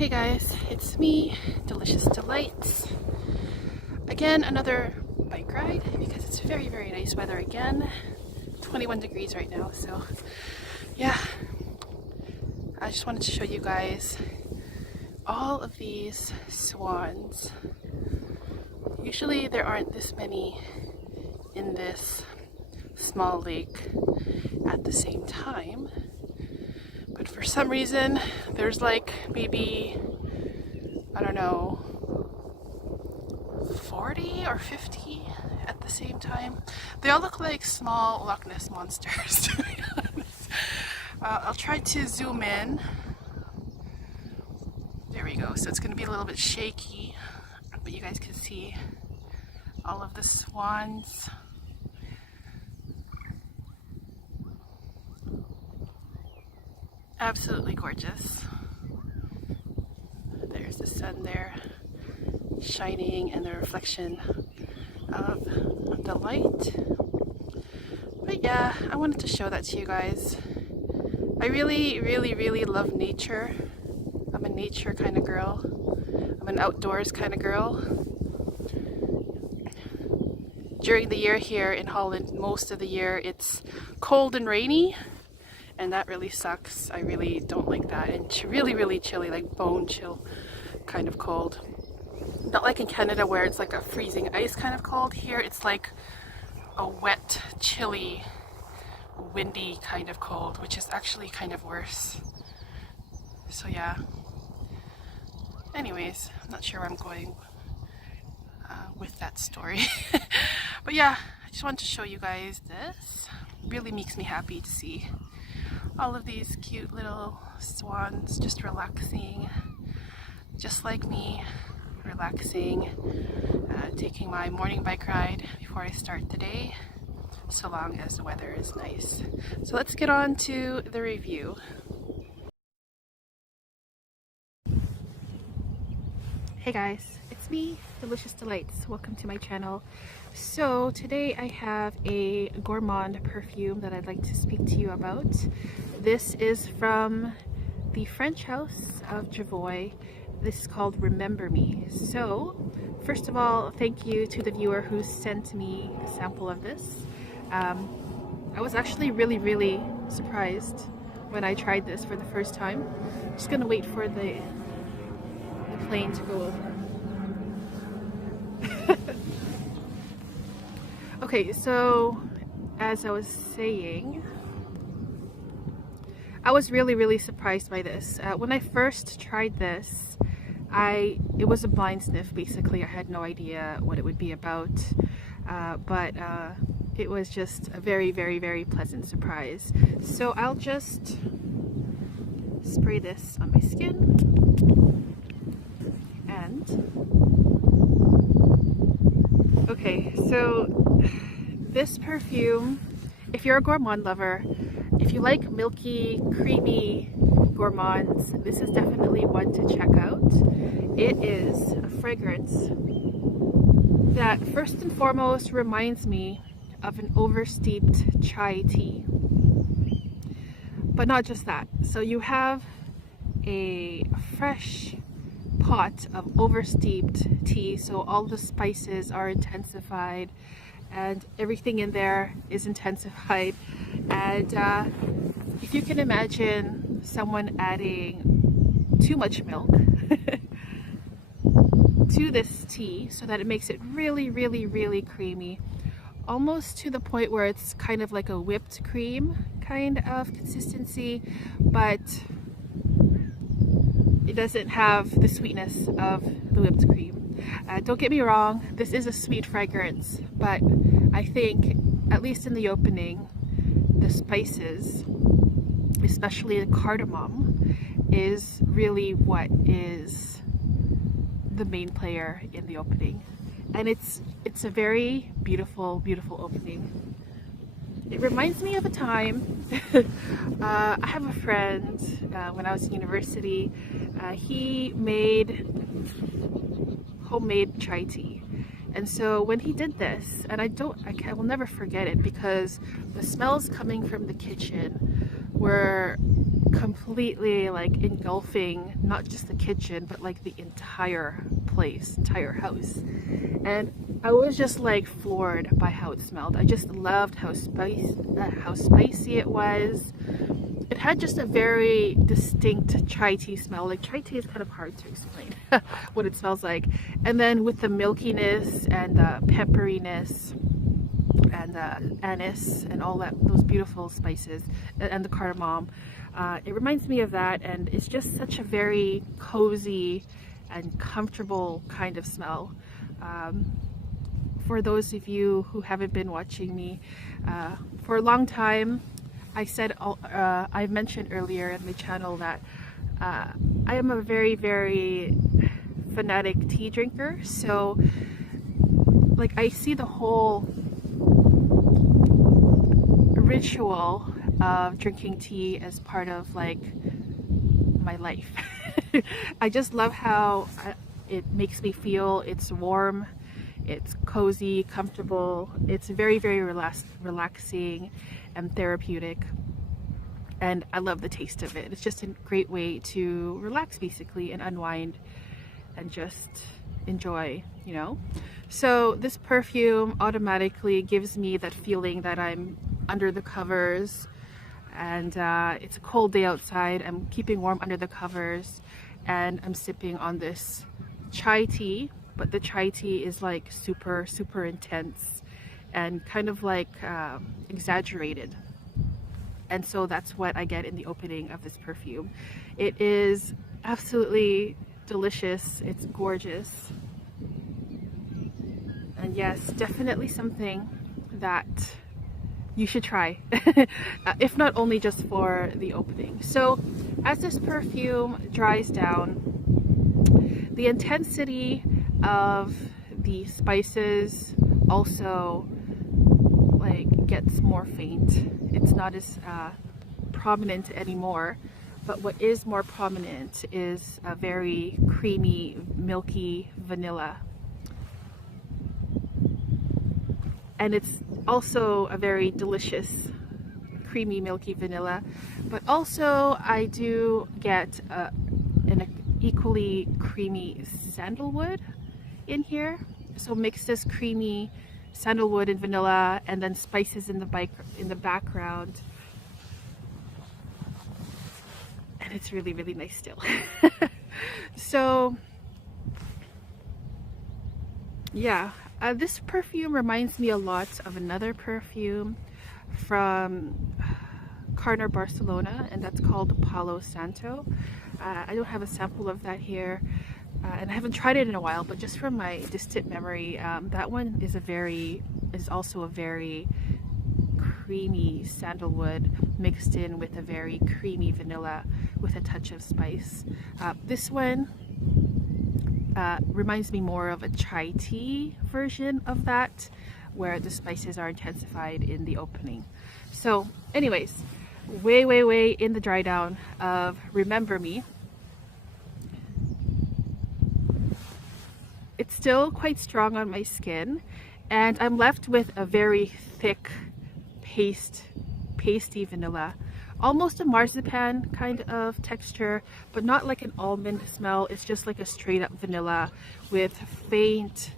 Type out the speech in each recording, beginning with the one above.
Hey guys, it's me, Delicious Delights. Again, another bike ride because it's very nice weather again. 21 degrees right now, so yeah. I just wanted to show you guys all of these swans. Usually there aren't this many in this small lake at the same time. But for some reason, there's like maybe, I don't know, 40 or 50 at the same time. They all look like small Loch Ness monsters, to be honest. I'll try to zoom in. There we go. So it's going to be a little bit shaky, but you guys can see all of the swans. Absolutely gorgeous. There's the sun there shining and the reflection of the light. But yeah, I wanted to show that to you guys. I really love nature. I'm a nature kind of girl. I'm an outdoors kind of girl. During the year here in Holland, most of the year it's cold and rainy. And that really sucks. I really don't like that. And it's really chilly, like bone chill kind of cold. Not like in Canada where it's like a freezing ice kind of cold. Here it's like a wet, chilly, windy kind of cold, which is actually kind of worse. So yeah. Anyways, I'm not sure where I'm going with that story. But yeah, I just wanted to show you guys this. Really makes me happy to see all of these cute little swans just relaxing, just like me, relaxing, taking my morning bike ride before I start the day, so long as the weather is nice. So let's get on to the review. Hey guys, it's me, Delicious Delights. Welcome to my channel. So today I have a gourmand perfume that I'd like to speak to you about. This is from the French house of Jovoy. This is called Remember Me. So first of all, thank you to the viewer who sent me a sample of this. I was actually really surprised when I tried this for the first time. I'm just gonna wait for the plane to go over. Okay, so as I was saying, I was really surprised by this. When I first tried this, it was a blind sniff basically. I had no idea what it would be about, but it was just a very pleasant surprise. So I'll just spray this on my skin. Okay, so this perfume, if you're a gourmand lover, if you like milky, creamy gourmands, this is definitely one to check out. It is a fragrance that first and foremost reminds me of an oversteeped chai tea. But not just that. So you have a fresh pot of oversteeped tea, so all the spices are intensified and everything in there is intensified. And if you can imagine someone adding too much milk to this tea so that it makes it really creamy, almost to the point where it's kind of like a whipped cream kind of consistency, but it doesn't have the sweetness of the whipped cream. Don't get me wrong, this is a sweet fragrance, but I think, at least in the opening, the spices, especially the cardamom, is really what is the main player in the opening. And it's a very beautiful opening. It reminds me of a time, I have a friend, when I was in university, he made homemade chai tea. And so when he did this, and I will never forget it because the smells coming from the kitchen were completely like engulfing not just the kitchen but like the entire place, entire house. And I was just like floored by how it smelled. I just loved how spicy it was. It had just a very distinct chai tea smell. Like chai tea is kind of hard to explain what it smells like. And then with the milkiness and the pepperiness and the anise and all that, those beautiful spices, and the cardamom, it reminds me of that. And it's just such a very cozy and comfortable kind of smell. For those of you who haven't been watching me for a long time, I mentioned earlier in my channel that I am a very, very fanatic tea drinker. So like I see the whole ritual of drinking tea as part of like my life. I just love how it makes me feel. It's warm, it's cozy, comfortable, it's very, very relaxing and therapeutic, and I love the taste of it. It's just a great way to relax basically and unwind and just enjoy, you know. So this perfume automatically gives me that feeling that I'm under the covers, and it's a cold day outside. I'm keeping warm under the covers and I'm sipping on this chai tea, but the chai tea is like super intense and kind of like exaggerated. And so that's what I get in the opening of this perfume. It is absolutely delicious. It's gorgeous. And yes, definitely something that you should try, if not only just for the opening. So as this perfume dries down, the intensity of the spices also like gets more faint. It's not as prominent anymore, but what is more prominent is a very creamy, milky vanilla. And it's also a very delicious creamy, milky vanilla, but also I do get an equally creamy sandalwood in here. So mix this creamy sandalwood and vanilla and then spices in the background, and it's really, really nice still. So yeah, this perfume reminds me a lot of another perfume from Carner, Barcelona, and that's called Palo Santo. I don't have a sample of that here, and I haven't tried it in a while, but just from my distant memory, that one is also a very creamy sandalwood mixed in with a very creamy vanilla with a touch of spice. This one reminds me more of a chai tea version of that, where the spices are intensified in the opening. So anyways, way in the dry down of Remember Me, it's still quite strong on my skin, and I'm left with a very thick pasty vanilla, almost a marzipan kind of texture, but not like an almond smell. It's just like a straight up vanilla with faint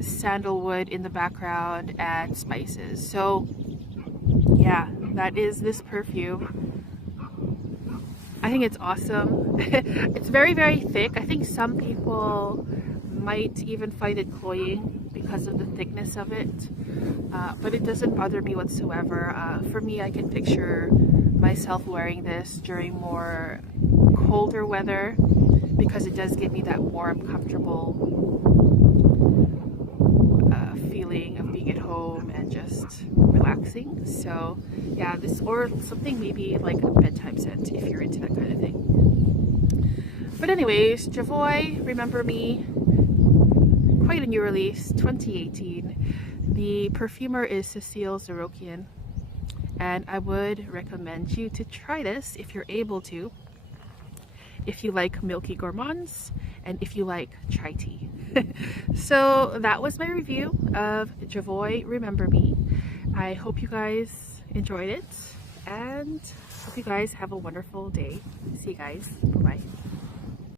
sandalwood in the background and spices. So yeah, that is this perfume. I think it's awesome. It's very thick. I think some people might even find it cloying because of the thickness of it, but it doesn't bother me whatsoever. For me, I can picture myself wearing this during more colder weather because it does give me that warm, comfortable feeling of being at home and just relaxing. So yeah, this, or something maybe like a bedtime scent if you're into that kind of thing. But anyways, Jovoy, Remember Me, quite a new release, 2018. The perfumer is Cecile Zarokian, and I would recommend you to try this if you're able to, if you like milky gourmands and if you like chai tea. So that was my review of Jovoy Remember Me. I hope you guys enjoyed it, and Hope you guys have a wonderful day. See you guys. Bye-bye.